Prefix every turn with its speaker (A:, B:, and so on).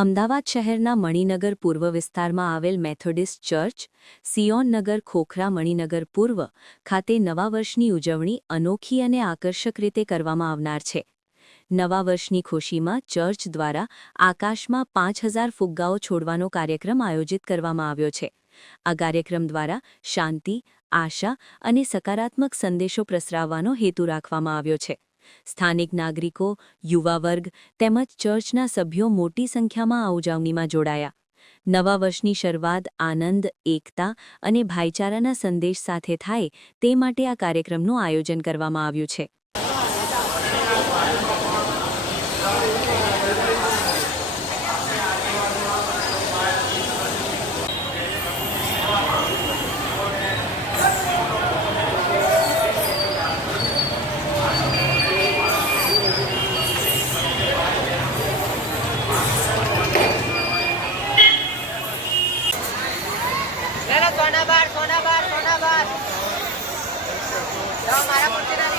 A: અમદાવાદ શહેરના મણિનગર પૂર્વ વિસ્તારમાં આવેલ મેથોડિસ્ટ ચર્ચ સિયોનનગર ખોખરા મણિનગર પૂર્વ ખાતે નવા વર્ષની ઉજવણી અનોખી અને આકર્ષક રીતે કરવામાં આવનાર છે. નવા વર્ષની ખુશીમાં ચર્ચ દ્વારા આકાશમાં પાંચ હજાર ફુગ્ગાઓ છોડવાનો કાર્યક્રમ આયોજિત કરવામાં આવ્યો છે. આ કાર્યક્રમ દ્વારા શાંતિ, આશા અને સકારાત્મક સંદેશો પ્રસરાવવાનો હેતુ રાખવામાં આવ્યો છે. સ્થાનિક નાગરિકો, યુવા વર્ગ તેમજ ચર્ચના સભ્યો મોટી સંખ્યામાં આ ઉજવણીમાં જોડાયા. નવા વર્ષની શરૂઆત આનંદ, એકતા અને ભાઈચારાના સંદેશ સાથે થાય તે માટે આ કાર્યક્રમનું આયોજન કરવામાં આવ્યું છે. সোনাবার সোনাবার সোনাবার। সোনাবার মারা করছে না।